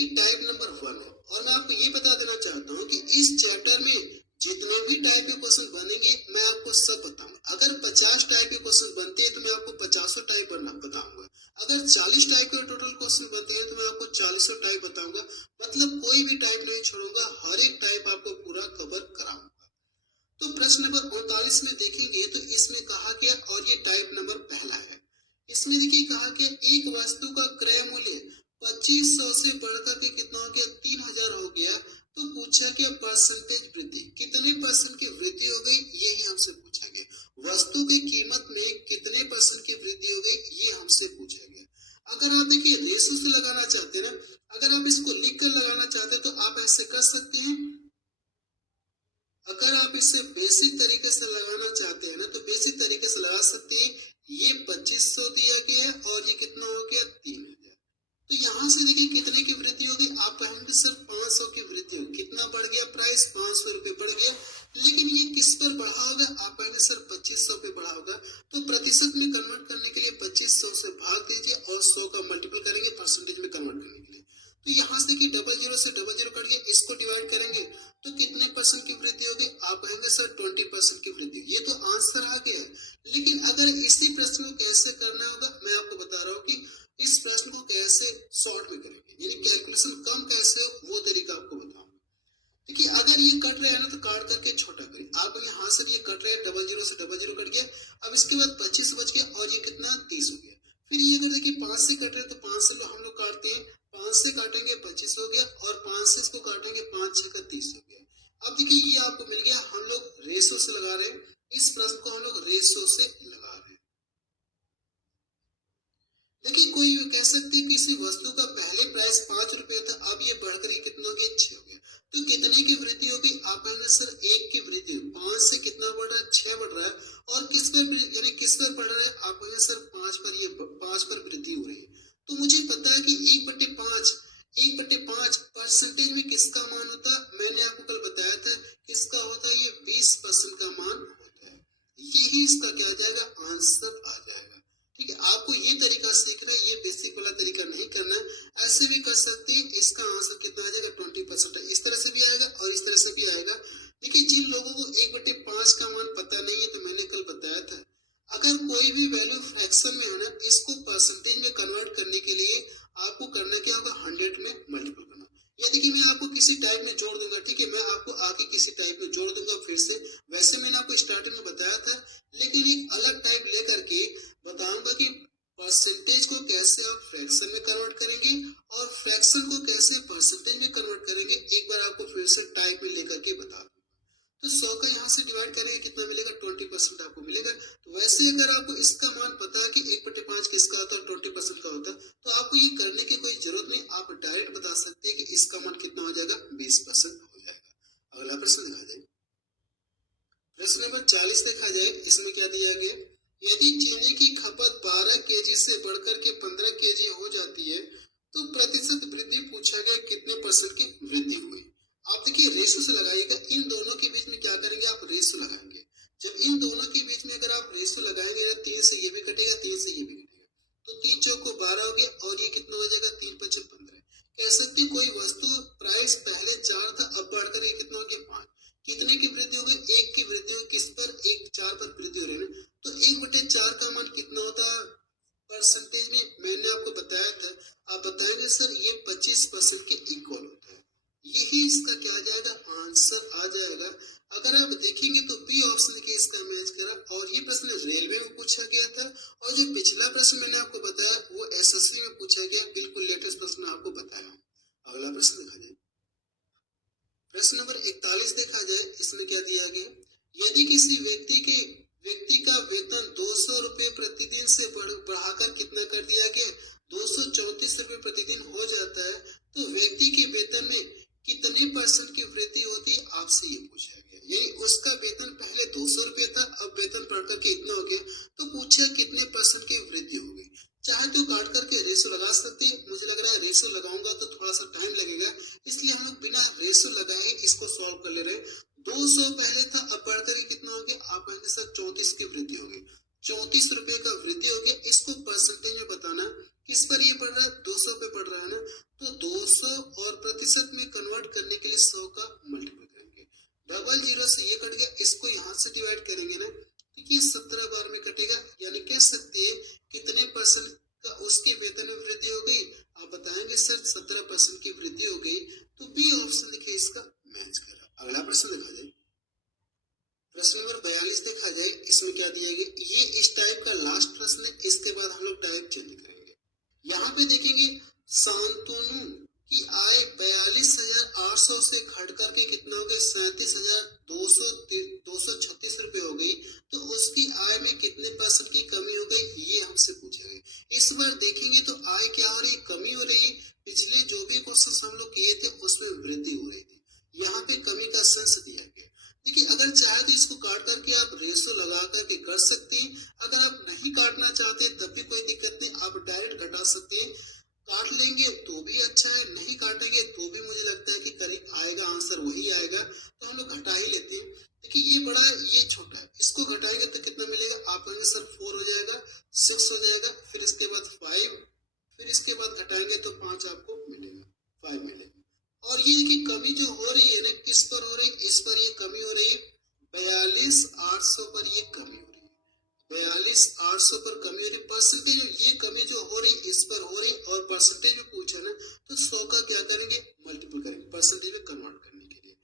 देखिए type number 1 है और मैं आपको ये बता देना चाहता हूँ कि इस चैप्टर में जितने भी टाइप के क्वेश्चन बनेंगे मैं आपको सब बताऊंगा। अगर 50 टाइप के क्वेश्चन बनते हैं तो मैं आपको 50 टाइप बताऊंगा। अगर 40 टाइप के टोटल क्वेश्चन बनते हैं तो मैं आपको 40 टाइप बताऊंगा। मतलब कोई भी टाइप नहीं छोड़ूंगा, हर एक टाइप आपको पूरा कवर कराऊंगा। तो प्रश्न नंबर 39 में देखेंगे तो इसमें कहा गया, और ये टाइप नंबर पहला है, इसमें देखिए कहा गया एक वस्तु का क्रय मूल्य 2500 से बढ़कर के कितना हो गया, 3000 हो गया। तो पूछा गया परसेंटेज वृद्धि, कितने परसेंट की वृद्धि हो गई, यही हमसे पूछा गया। वस्तु की कीमत में कितने परसेंट की वृद्धि हो गई, ये हमसे पूछा गया। अगर आप देखिए रेशो से लगाना चाहते हैं ना, अगर आप इसको लिख कर लगाना चाहते हैं तो आप ऐसे कर सकते हैं। अगर आप इसे बेसिक तरीके से लगाना चाहते हैं ना तो बेसिक तरीके से लगा सकते हैं। ये 2500 दिया गया है और ये कितना हो गया, 3000। तो यहाँ से देखिए कितने की वृद्धि होगी, आप कहेंगे सर 500 की वृद्धि होगी। कितना बढ़ गया प्राइस, 500 रुपये बढ़ गया। लेकिन ये किस पर बढ़ा होगा, आप कहेंगे सर 2500 पे बढ़ा होगा। तो प्रतिशत में कन्वर्ट करने के लिए 2500 से भाग दीजिए और 100 का मल्टीपल करेंगे परसेंटेज में कन्वर्ट करने के लिए। तो यहाँ से देखिए 00 से 00 कट गया, इसको डिवाइड करेंगे तो कितने परसेंट की वृद्धि होगी, आप कहेंगे सर 20% की वृद्धि। ये तो आंसर आ गया है। लेकिन अगर इसी प्रश्न को कैसे करना होगा, मैं आपको बता रहा हूँ कि इस प्रश्न को कैसे शॉर्ट में करेंगे, यानी कैलकुलेशन कम कैसे हो, वो तरीका आपको बताऊंगा। देखिए अगर ये कट रहा है ना तो काट करके छोटा करिए। आप यहाँ से ये कट रहे हैं, 00 से 00 कट गया। अब इसके बाद 25 बच गया और ये कितना 30 हो गया। फिर ये अगर देखिए 5 से कट रहे हैं तो 5 से हम लोग काटते हैं, 5 से काटेंगे 25 हो गया और 5 से इसको काटेंगे 5 6 का 30 हो गया। अब देखिए ये आपको मिल गया, हम लोग रेशो से लगा रहे हैं, इस प्रश्न को हम लोग रेशो से लगा रहे हैं। देखिए कोई कह सकते हैं किसी वस्तु का पहले प्राइस 5 रुपए था, अब ये बढ़कर ये कितना हो गया, 6 हो गया। तो कितने की वृद्धि होगी, आप कहेंगे सर 1 की वृद्धि, 5 से कितना बढ़ रहा है, 6 बढ़ रहा है। और किस पर यानी किस पर बढ़ रहा है, आप कहेंगे सर 5 पर, ये 5 पर वृद्धि हो रही है। तो मुझे पता है कि 1/5 परसेंटेज में किसका मान होता है, मैंने आपको कल बताया था किसका होता है, ये 20% का मान होता है। यही इसका क्या आ जाएगा, आंसर आ जाएगा। ठीक है, आपको ये तरीका सीखना है, ये बेसिक वाला तरीका नहीं करना है। ऐसे भी कर सकते हैं, इसका आंसर कितना आ जाएगा, 20% है। इस तरह से भी आएगा और इस तरह से भी आएगा। देखिए जिन लोगों को 1/5 का मान पता नहीं है, तो मैंने कल बताया था अगर कोई भी वैल्यू फ्रैक्शन में है ना, इसको परसेंटेज में कन्वर्ट करने के लिए आपको करना क्या होगा, 100 में मल्टीपल करना। या देखिए मैं आपको किसी टाइप में जोड़ दूंगा, ठीक है, मैं आपको आगे किसी टाइप में जोड़ दूंगा फिर से। वैसे मैंने आपको स्टार्टिंग में बताया था, लेकिन एक अलग टाइप लेकर के बताऊंगा कि परसेंटेज को कैसे आप फ्रैक्शन में कन्वर्ट करेंगे और फ्रैक्शन को कैसे परसेंटेज में कन्वर्ट करेंगे। एक बार आपको फिर से टाइप में लेकर के बता दूंगा। तो 100 का यहाँ से डिवाइड करेंगे, कितना मिलेगा, 20% आपको मिलेगा। तो वैसे अगर आपको इसका मान पता है कि 1/5 किसका होता है, 20% का होता है, तो आपको ये करने की कोई जरूरत नहीं, आप डायरेक्ट बता सकते हैं कि इसका मान कितना हो जाएगा, 20% हो जाएगा। अगला प्रश्न देखा जाए, प्रश्न नंबर 40 देखा जाए। इसमें क्या दिया गया, यदि चीनी की खपत 12 केजी से बढ़कर के 15 केजी हो जाती है तो प्रतिशत वृद्धि पूछा गया, कितने परसेंट की वृद्धि हुई। आप देखिए रेशो से लगाइएगा, इन दोनों के बीच में क्या करेंगे, आप रेशो लगाएंगे। जब इन दोनों के बीच में अगर आप रेशो लगाएंगे, 3 से ये भी कटेगा, 3 से ये भी कटेगा, तो 3 चौक को 12 हो गया और ये कितना हो जाएगा, 3 5 15। कह सकते कोई वस्तु प्राइस पहले 4 था, अब बढ़कर ये कितना हो गया, 5। कितने की वृद्धि हो गई, 1 की वृद्धि हो, किस पर, 1 4 पर वृद्धि हो रही है। तो 1/4 का मान कितना होता है परसेंटेज में, मैंने आपको बताया था। आप बताएंगे सर ये 25% के इक्वल होता है। यही इसका क्या आ जाएगा, आंसर आ जाएगा। अगर आप देखेंगे तो बी ऑप्शन के इसका मैच करा, और ये प्रश्न रेलवे में पूछा गया था। और जो पिछला प्रश्न मैंने आपको बताया वो एसएससी में पूछा ये पढ़ रहा है 200 पे पढ़ रहा है ना, तो 200 और प्रतिशत में कन्वर्ट करने के लिए 100 का मल्टीपल करेंगे। डबल जीरो से ये कट गया, इसको यहाँ से डिवाइड करेंगे ना, तो ये 17 बार में कटेगा। यानी कह सकते हैं कितने परसेंट का उसके वेतन में वृद्धि हो गई। आप बताएंगे सर 17% की वृद्धि हो गई, तो बी ऑप्शन देखिए इसका मैच कर रहा। अगला प्रश्न देखा जाए, प्रश्न नंबर 42 देखा जाए, इसमें क्या दिया गया, ये इस टाइप का लास्ट प्रश्न है, इसके बाद हम लोग टाइप चेंज करेंगे। यहाँ पे देखेंगे शांतनु की आय 42,800 से घट करके कितना हो गया, 37,236 रुपए हो गई, तो उसकी आय में कितने परसेंट की कमी हो गई, ये हमसे पूछा गया। इस बार देखेंगे तो आय क्या हो रही है, कमी हो रही है। पिछले जो भी क्वेश्चन हम लोग किए थे उसमें वृद्धि हो रही थी, यहाँ पे कमी का सेंस दिया गया। देखिए अगर चाहे तो इसको काट करके आप रेशो लगा करके कर सकते हैं, अगर आप नहीं काटना चाहते तब भी कोई दिक्कत नहीं, आप डायरेक्ट घटा सकते हैं। काट लेंगे तो भी अच्छा है, नहीं काटेंगे तो भी मुझे लगता है कि करीब आएगा, आंसर वही आएगा, तो हम लोग घटा ही लेते हैं। देखिए ये बड़ा है, ये छोटा है, इसको घटाएंगे तो कितना मिलेगा, आप कहेंगे सर 4 हो जाएगा, 6 हो जाएगा, फिर इसके बाद 5, फिर इसके बाद घटाएंगे तो 5 आपको मिलेगा, 5 मिलेगा। और ये देखिए कमी जो हो रही है ना, किस पर हो रही है, इस पर ये कमी हो रही है, 42,800 पर ये कमी हो रही है, 42,800 पर कमी हो रही है। परसेंटेज ये कमी जो हो रही है इस पर हो रही है, और परसेंटेज में पूछा ना तो 100 का क्या करेंगे, मल्टीपल करेंगे परसेंटेज में कन्वर्ट करने के लिए।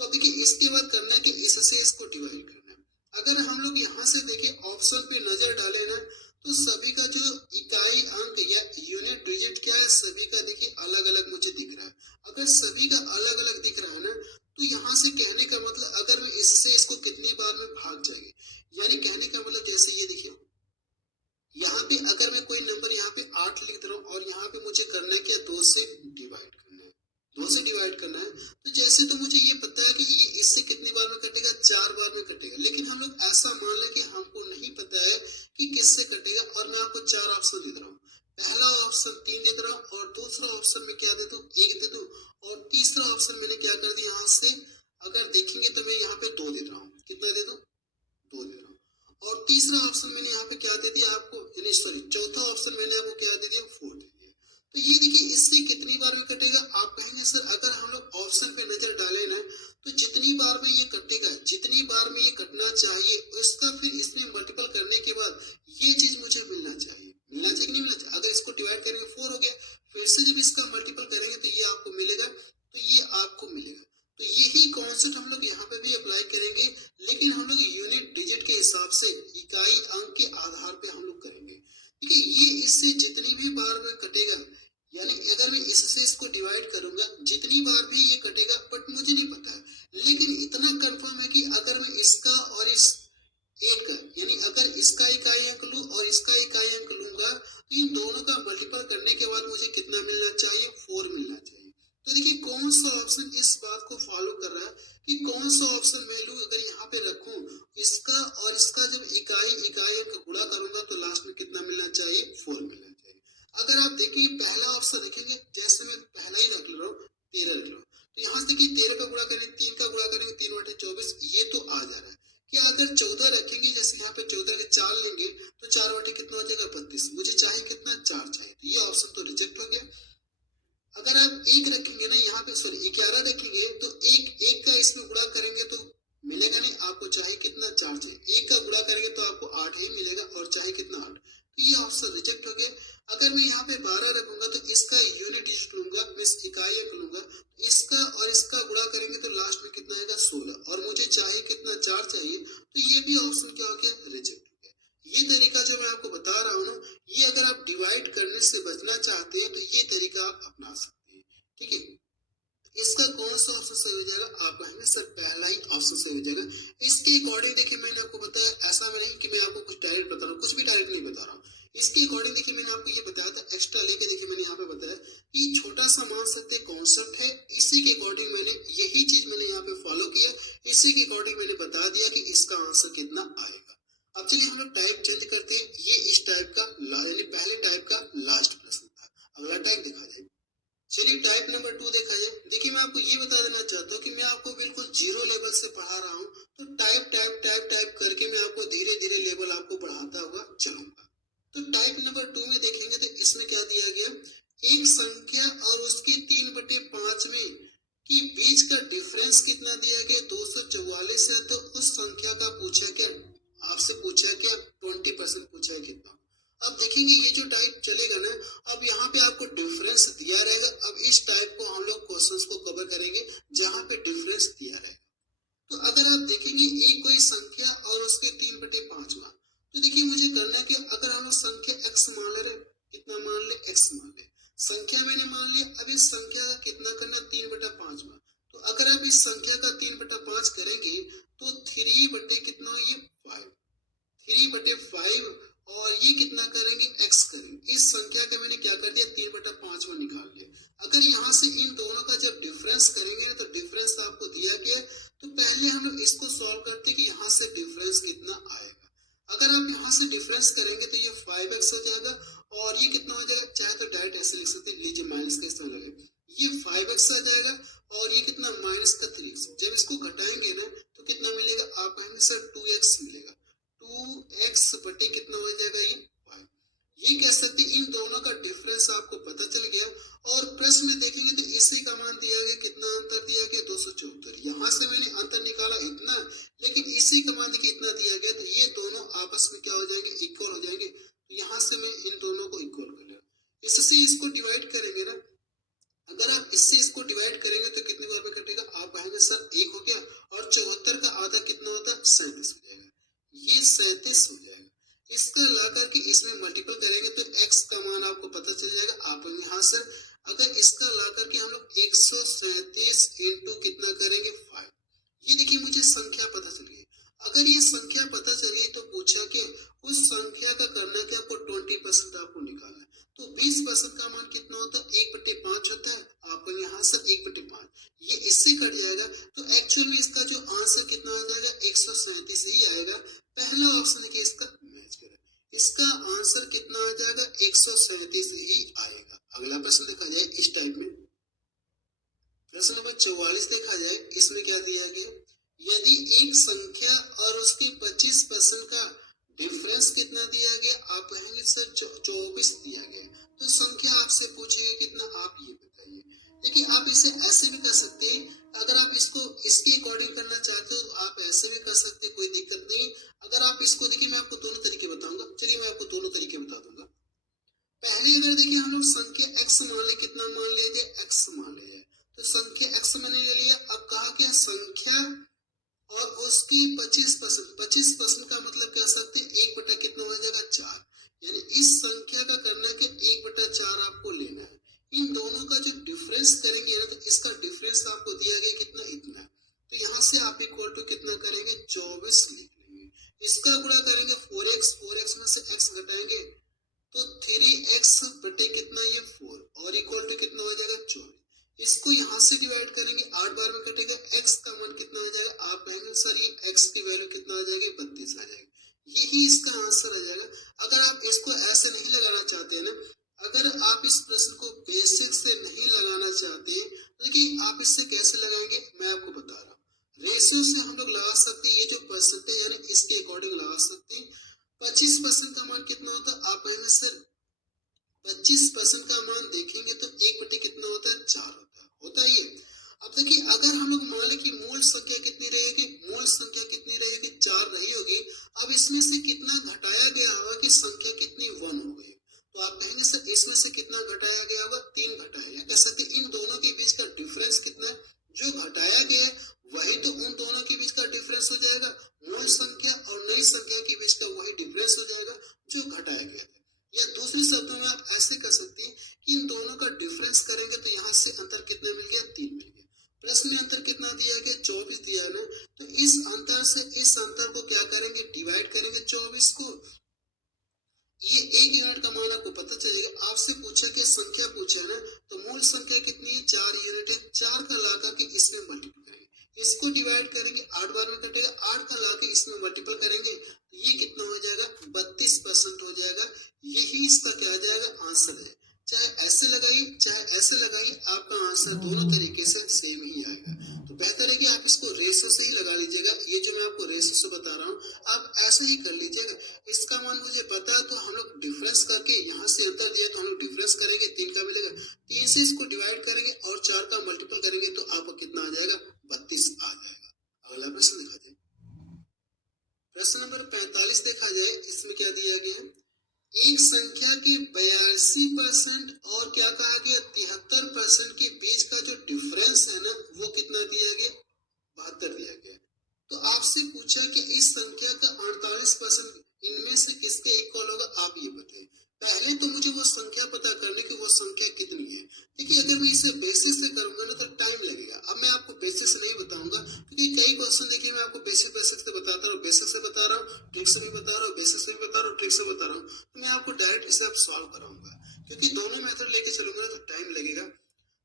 तो अब देखिए इसके बाद करना है कि इससे इसको डिवाइड करना है। अगर हम लोग यहाँ से देखें ऑप्शन पे नजर डाले ना, तो सभी का जो इकाई अंक या यूनिट डिजिट क्या है, सभी का देखिए अलग अलग मुझे दिख रहा है। अगर सभी का अलग अलग दिख रहा है ना, तो यहाँ से कहने का मतलब अगर मैं इससे इसको कितनी बार में भाग जाएंगे, यानी कहने का मतलब जैसे ये देखिए यहाँ पे अगर मैं कोई नंबर यहाँ पे 8 लिख दे रहा हूँ, और यहाँ पे मुझे करना है क्या, 2 से डिवाइड करना है, 2 से डिवाइड करना है। तो जैसे तो मुझे ये पता है कि ये इससे कितनी बार में कटेगा, 4 बार में कटेगा, लेकिन हम लोग ऐसा मान लें कि हमको नहीं पता है कि किससे कटेगा, और मैं आपको 4 ऑप्शन दे रहा हूँ। पहला ऑप्शन 3 दे रहा हूँ, और दूसरा ऑप्शन में क्या दे दूं, 1 दे दूं, और तीसरा ऑप्शन मैंने क्या कर दिया, यहाँ से अगर देखेंगे तो मैं यहाँ पे 2 दे रहा हूँ, कितना दे दूं, 2 दे रहा हूँ। और तीसरा ऑप्शन मैंने यहाँ पे क्या दे दिया आपको, यानी सॉरी चौथा ऑप्शन मैंने आपको क्या दे दिया, 4 दे दिया। तो ये देखिए इससे कितनी बार में कटेगा, आप कहेंगे सर अगर हम लोग ऑप्शन पे नजर डालें ना, तो जितनी बार में ये कटेगा, जितनी बार में ये कटना चाहिए, उसका फिर इसमें मल्टीपल करने के बाद ये चीज मुझे मिलना चाहिए, मिलना चाहिए कि नहीं मिलना चाहिए। अगर इसको डिवाइड करेंगे 4 हो गया, फिर से जब इसका मल्टीपल करेंगे तो ये आपको मिलेगा, तो ये आपको मिलेगा। तो यही कॉन्सेप्ट हम लोग यहाँ पे भी अप्लाई करेंगे, लेकिन हम लोग यूनिट डिजिट के हिसाब से इकाई अंक के आधार पे हम लोग करेंगे। ठीक है, ये इससे जितनी भी बार में कटेगा, यानी अगर मैं इससे इसको डिवाइड करूंगा जितनी बार भी ये कटेगा, बट मुझे नहीं पता है, लेकिन इतना कंफर्म है कि अगर मैं इसका और इस एक का, यानी अगर इसका इकाई अंक लूं और इसका इकाई अंक लूंगा, तो इन दोनों का मल्टीपल करने के बाद मुझे कितना मिलना चाहिए, 4 मिलना चाहिए। तो देखिए कौन सा ऑप्शन इस बात को फॉलो कर रहा है कि कौन सा ऑप्शन मैं लूं, अगर यहाँ पे रखूं इसका और इसका जब इकाई अंक गुणा करूंगा तो लास्ट में कितना मिलना चाहिए, 4 मिलना चाहिए। अगर आप देखिए पहला ऑप्शन रखेंगे, जैसे मैं पहला ही रख रहा हूँ 13 रख रहा हूँ, तो यहाँ से देखिए 13 का गुणा करेंगे, 3 का गुणा करेंगे, 3 बटे 24, ये तो आ जा रहा है। कि अगर 14 रखेंगे, जैसे यहाँ पे 14 के 4 लेंगे तो 4 बटे कितना हो जाएगा, 32, मुझे चाहिए कितना, 4 चाहिए, तो ये ऑप्शन तो रिजेक्ट हो गया। अगर आप 1 रखेंगे ना, यहाँ पे सॉरी 11 रखेंगे, तो एक का इसमें गुणा करेंगे तो मिलेगा नहीं, आपको चाहिए कितना, 4 चाहिए, 1 का गुणा करेंगे तो आपको 8 ही मिलेगा, और चाहिए कितना, 8, तो ये ऑप्शन रिजेक्ट हो गया। अगर मैं यहाँ पे 12 रखूंगा तो इसका यूनिट डिजिट लूंगा, मैं इकाई अंक लूंगा, इसका और इसका गुणा करेंगे तो लास्ट में कितना आएगा, 16, और मुझे चाहिए कितना, 4 चाहिए, तो ये भी ऑप्शन क्या हो गया, रिजेक्ट हो गया। ये तरीका जो मैं आपको बता रहा हूँ ना, ये अगर आप डिवाइड करने से बचना चाहते हैं तो ये तरीका आप अपना सकते हैं। ठीक है, इसका कौन सा ऑप्शन सही हो जाएगा, आप कहेंगे सर पहला ही ऑप्शन सही हो जाएगा। इसके अकॉर्डिंग देखिए मैंने आपको बताया, ऐसा में नहीं कि मैं आपको कुछ डायरेक्ट बता रहा हूँ, कुछ भी डायरेक्ट नहीं बता रहा हूँ। इसके अकॉर्डिंग देखिए मैंने आपको ये बताया था, एक्स्ट्रा लेके देखिए मैंने यहाँ पे बताया कि छोटा सा मान सकते कॉन्सेप्ट है, इसी के अकॉर्डिंग मैंने यही चीज मैंने यहाँ पे फॉलो किया, इसी के अकॉर्डिंग मैंने बता दिया कि इसका आंसर कितना आएगा। अब चलिए हम लोग टाइप चेंज करते हैं, ये इस टाइप का यानी पहले टाइप का लास्ट प्रश्न था। अगला टाइप देखा जाए, चलिए टाइप नंबर 2 देखा जाए। देखिए मैं आपको ये बता देना चाहता हूँ कि मैं आपको बिल्कुल जीरो लेवल से पढ़ा रहा हूँ, तो टाइप टाइप टाइप टाइप करके मैं आपको धीरे धीरे लेवल आपको बढ़ाता हुआ चलूंगा। तो टाइप नंबर 2 में देखेंगे तो इसमें क्या दिया एक संख्या और उसके 3/5 में कि बीच का डिफरेंस कितना दिया गया 244 है, तो उस संख्या का पूछा क्या, आपसे पूछा क्या 20% पूछा है कितना। अब देखेंगे ये जो टाइप चलेगा ना, अब यहाँ पे आपको डिफरेंस दिया रहेगा। अब इस टाइप को हम लोग क्वेश्चंस को कवर करेंगे जहाँ पे डिफरेंस दिया रहेगा। तो अगर आप देखेंगे एक कोई संख्या और उसके 3/5, तो देखिए मुझे करना है कि अगर हम संख्या x मान ले रहे, कितना मान ले, x मान ले, संख्या मैंने मान लिया। अब इस संख्या का कितना करना, 3/5। तो अगर आप इस संख्या का 3/5 करेंगे तो 3 बटे कितना, ये 5, 3/5, और ये कितना करेंगे, x करेंगे। इस संख्या का मैंने क्या कर दिया, 3/5 में निकाल लिया। अगर यहाँ से इन दोनों का जब डिफरेंस करेंगे ना, तो डिफरेंस आपको दिया गया, तो पहले हम लोग इसको सॉल्व करते कि यहाँ से डिफरेंस कितना आएगा। अगर आप यहाँ से डिफरेंस करेंगे तो ये 5x हो जाएगा, और ये कितना हो जाएगा, चाहे तो डायरेक्ट ऐसे लिख सकते, लीजिए माइनस का इस्तेमाल लगे, ये 5x आ जाएगा, और ये कितना -3x। जब इसको घटाएंगे ना तो कितना मिलेगा, आप कहेंगे सर 2x मिलेगा, 2x बटे कितना हो जाएगा, ये 5। ये कह सकते इन दोनों का डिफरेंस आपको पता चल गया। और प्रश्न में देखेंगे तो इसी का मान दिया गया, कितना अंतर दिया गया, 274। यहाँ से मैंने अंतर निकाला इतना, लेकिन इसी का मान देखिए इतना दिया गया, तो ये दोनों आपस में क्या हो जाएंगे, इक्वल हो जाएंगे। तो यहाँ से मैं इन दोनों को इक्वल कर लिया। इससे इसको डिवाइड करेंगे ना, अगर आप इससे इसको डिवाइड करेंगे तो कितने बार में कटेगा, आप कहेंगे सर 1 हो गया, और 74 का आधा कितना होता है, 37 हो जाएगा, ये 37 हो जाएगा। इसका ला करके इसमें मल्टीपल करेंगे तो x का मान आपको पता चल जाएगा। आप यहाँ से अगर इसका ला करके हम लोग 137 इंटू कितना करेंगे, 5, ये देखिए मुझे संख्या पता चल गई। अगर ये संख्या पता चल गई तो पूछा कि उस संख्या का करना है कि आपको 20% आपको निकालना है। तो 20% का मान कितना होता है, 1/5 होता है। आपको यहाँ से 1/5 ये इससे कट जाएगा, तो एक्चुअल में इसका जो आंसर कितना आ जाएगा, 137 ही आएगा। पहला ऑप्शन देखिए इसका मैच करें, इसका आंसर कितना आ जाएगा, 137 ही आएगा। अगला प्रश्न देखा जाए इस टाइप में, प्रश्न नंबर 44 देखा जाए, इसमें क्या दिया गया, यदि एक संख्या और उसके 25% का डिफरेंस कितना दिया गया, आप कहेंगे सर 24 दिया गया, तो संख्या आपसे पूछेगा कितना, आप ये बताइए। देखिए आप इसे ऐसे भी कर सकते हैं, अगर आप इसको इसके अकॉर्डिंग करना चाहते हो तो आप ऐसे भी कर सकते हैं, कोई दिक्कत नहीं। अगर आप इसको देखिए, मैं आपको दोनों तरीके बताऊंगा। चलिए मैं आपको दोनों तरीके बता दूंगा। पहले अगर देखिए हम लोग संख्या x मान ले, कितना मान लिया जाए, x मान लिया जाए, तो संख्या x मैंने ले लिया। अब कहा क्या, संख्या और उसकी 25% का मतलब कह सकते हैं 1 बटा कितना हो जाएगा, 4। यानी इस संख्या का करना है कि 1/4 आपको लेना है। इन दोनों का जो डिफरेंस करेंगे ना, तो इसका डिफरेंस आपको दिया गया कितना, इतना। तो यहाँ से आप इक्वल टू कितना करेंगे, 24 लिख लेंगे। इसका गुणा करेंगे 4x में से x घटाएंगे तो 3x बटे कितना, ये 4, और इक्वल टू कितना हो जाएगा, 24। इसको यहाँ से डिवाइड करेंगे, 8 बार में कटेगा, x का मान कितना आ जाएगा, आप कहेंगे सर ये x की वैल्यू कितना आ जाएगी, 32 आ जाएगी। यही इसका आंसर आ जाएगा। अगर आप इसको ऐसे नहीं लगाना चाहते ना, अगर आप इस प्रश्न को बेसिक से नहीं लगाना चाहते, तो देखिए आप इससे कैसे लगाएंगे, मैं आपको बता रहा हूँ। रेशियो से हम लोग लगा सकते हैं, ये जो परसेंटेज यानी इसके अकॉर्डिंग लगा सकते हैं। 25% का मान कितना होता है, आप कहेंगे सर 25% का मान देखेंगे तो 1 बटे कितना होता है, 4 होता है ये। अब देखिए अगर हम लोग मान लें कि मूल संख्या कितनी रहेगी, मूल संख्या कितनी रहेगी, 4 रही होगी। अब इसमें से कितना घटाया गया होगा कि संख्या कितनी 1 हो गई, तो आप कहेंगे सर इसमें से कितना घटाया गया होगा, 3 घटाया, या कह सकते इन दोनों के बीच का डिफरेंस कितना है, जो घटाया गया है वही तो उन दोनों के बीच का डिफरेंस हो जाएगा। मूल संख्या और नई संख्या के बीच का वही डिफरेंस हो जाएगा जो घटाया गया था। या दूसरे शब्दों में आप ऐसे कर सकते हैं कि इन दोनों का डिफरेंस करेंगे तो यहाँ से अंतर कितना मिल गया, 3 मिल गया। प्रश्न में अंतर कितना दिया गया, 24 दिया है ना, तो इस अंतर से इस अंतर को क्या करेंगे, डिवाइड करेंगे 24 को। ये 1 यूनिट का मान आपको पता चलेगा। आपसे पूछा कि संख्या पूछा है ना, तो मूल संख्या कितनी है, 4 यूनिट है। 4 का ला करके इसमें मल्टीपल करेंगे, इसको डिवाइड करेंगे, 8 बार में कटेगा, 8 का ला के इसमें मल्टीपल करेंगे, ये कितना हो जाएगा, 32% हो जाएगा। यही इसका क्या आ जाएगा, आंसर है। चाहे ऐसे लगाइए चाहे ऐसे लगाइए, आपका आंसर दोनों तरीके से सेम ही आएगा। तो बेहतर है कि आप इसको रेशो से ही लगा लीजिएगा। ये जो मैं आपको रेशो से बता रहा हूँ, आप ऐसे ही कर लीजिएगा। इसका मान मुझे पता है तो हम लोग डिफरेंस करके, यहाँ से अंतर दिया तो हम लोग डिफरेंस करेंगे, 3 का मिलेगा, से इसको डिवाइड करेंगे और 4 का मल्टीपल करेंगे तो आपको कितना आ जाएगा, 32 आ जाएगा। अगला प्रश्न देखा जाए, प्रश्न नंबर 45 देखा जाए, इसमें क्या दिया गया है, एक संख्या के 82% और क्या कहा गया 73% के बीच का जो डिफरेंस है ना वो कितना दिया गया, 72 दिया गया। तो आपसे पूछा कि इस संख्या का 48% इनमें से किसके इक्वल होगा, आप ये बताइए। पहले तो मुझे वो संख्या पता करने की वो संख्या कितनी है। देखिए अगर मैं इसे बेसिक से करूंगा ना तो टाइम लगेगा। अब मैं आपको बेसिक से नहीं बताऊंगा क्योंकि कई क्वेश्चन देखिए मैं आपको बेसिक से बताता रहा हूँ, बेसिक से बता रहा हूँ, ट्रिक से भी बता रहा हूँ, बेसिक से भी बता रहा हूँ, ट्रिक से बता रहा हूँ, तो मैं आपको डायरेक्ट इसे आप सॉल्व कराऊंगा क्योंकि दोनों मेथड लेके चलूंगा ना तो टाइम लगेगा।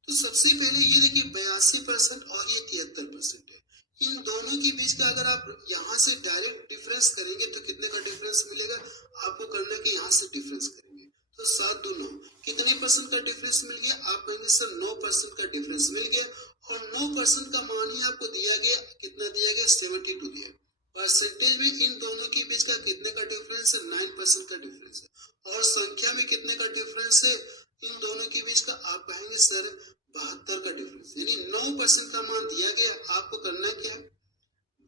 तो सबसे पहले ये देखिए 82% और ये 73% है, इन दोनों के बीच का अगर आप यहाँ से डायरेक्ट डिफरेंस करेंगे तो कितने का डिफरेंस मिलेगा, आपको करना है कि यहाँ से डिफरेंस करेंगे तो 7 2 9 कितने परसेंट का डिफरेंस मिल गया, आप कहेंगे सर 9% का डिफरेंस मिल गया और 9% का मान ही आपको दिया गया, कितना दिया गया 72 दिया। परसेंटेज में इन दोनों के बीच का कितने का डिफरेंस है, 9% का डिफरेंस है और संख्या में कितने का डिफरेंस है इन दोनों के बीच का, आप कहेंगे सर 72 का डिफरेंस, यानी 9% का मान दिया गया। आपको करना क्या है,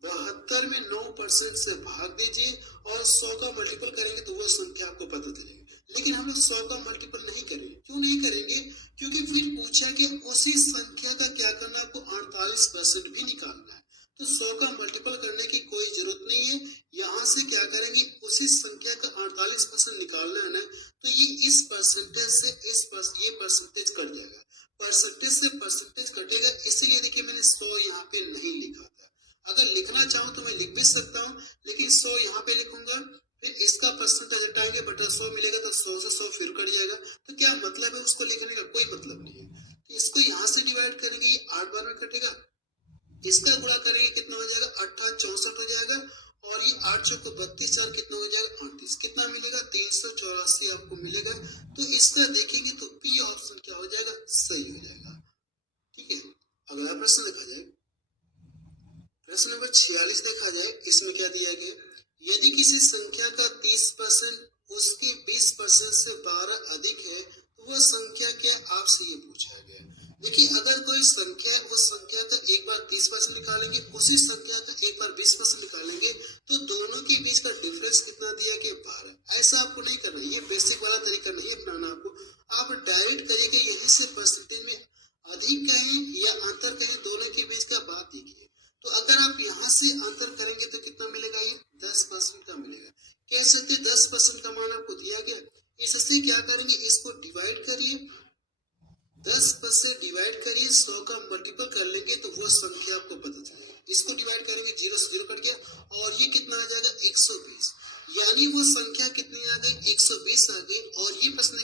72 में 9% से भाग दीजिए और 100 का मल्टीपल करेंगे तो वो संख्या आपको पता चलेगी। लेकिन हम लोग 100 का मल्टीपल नहीं करेंगे, क्यों नहीं करेंगे, क्योंकि फिर पूछा कि उसी संख्या का क्या करना, आपको 48% भी निकालना है। तो 100 का मल्टीपल करने की कोई जरूरत नहीं है, यहाँ से क्या करेंगे उसी संख्या का 48% निकालना है ना, तो ये इस परसेंटेज से ये परसेंटेज कट जाएगा, परसेंटेज से परसेंटेज कटेगा, इसीलिए देखिए मैंने 100 यहाँ पे नहीं लिखा था। अगर लिखना चाहूँ तो मैं लिख भी सकता हूँ, लेकिन 100 यहाँ पे लिखूंगा, फिर इसका परसेंटेज हटाएंगे बटा 100 मिलेगा तो 100 से 100 फिर कट जाएगा, तो क्या मतलब है उसको लिखने का, कोई मतलब नहीं है। तो इसको यहाँ से डिवाइड करेंगे, ये 8 बार में कटेगा, इसका गुणा करेंगे कितना हो जाएगा 8 64 हो जाएगा और ये 8 चौक 32 4 कितना हो जाएगा 38, कितना मिलेगा 384 आपको मिलेगा। तो इसका देखेंगे तो बी ऑप्शन क्या हो जाएगा, सही हो जाएगा। ठीक है, अगला प्रश्न देखा जाए, प्रश्न नंबर 46 देखा जाए, इसमें क्या दिया गया, यदि किसी संख्या का 30% उसकी 20% से 12 अधिक है तो वह संख्या क्या, आपसे ये पूछा गया। देखिए अगर कोई संख्या है उस संख्या का एक बार 30% निकालेंगे, उसी संख्या का एक बार 20% निकालेंगे तो दोनों के बीच का डिफरेंस कितना दिया गया 12। ऐसा आपको नहीं करना, ये बेसिक वाला तरीका नहीं अपनाना आपको, आप डायरेक्ट करिएगा, यहीं से परसेंटेज में अधिक कहें या अंतर कहें दोनों के बीच का बात देखिए। तो अगर आप यहाँ से अंतर करेंगे तो कितना मिलेगा, ये 10% का मिलेगा। कह सकते 10% का मान आपको दिया गया, इससे क्या करेंगे इसको डिवाइड करिए, 10 से डिवाइड करिए, 100 का मल्टीपल कर लेंगे तो वो संख्या आपको पता चलेगा। इसको डिवाइड करेंगे 0 से 0 कट गया और ये कितना आ जाएगा 120, यानी वो संख्या कितनी आ गई 120 आ गई। और ये प्रश्न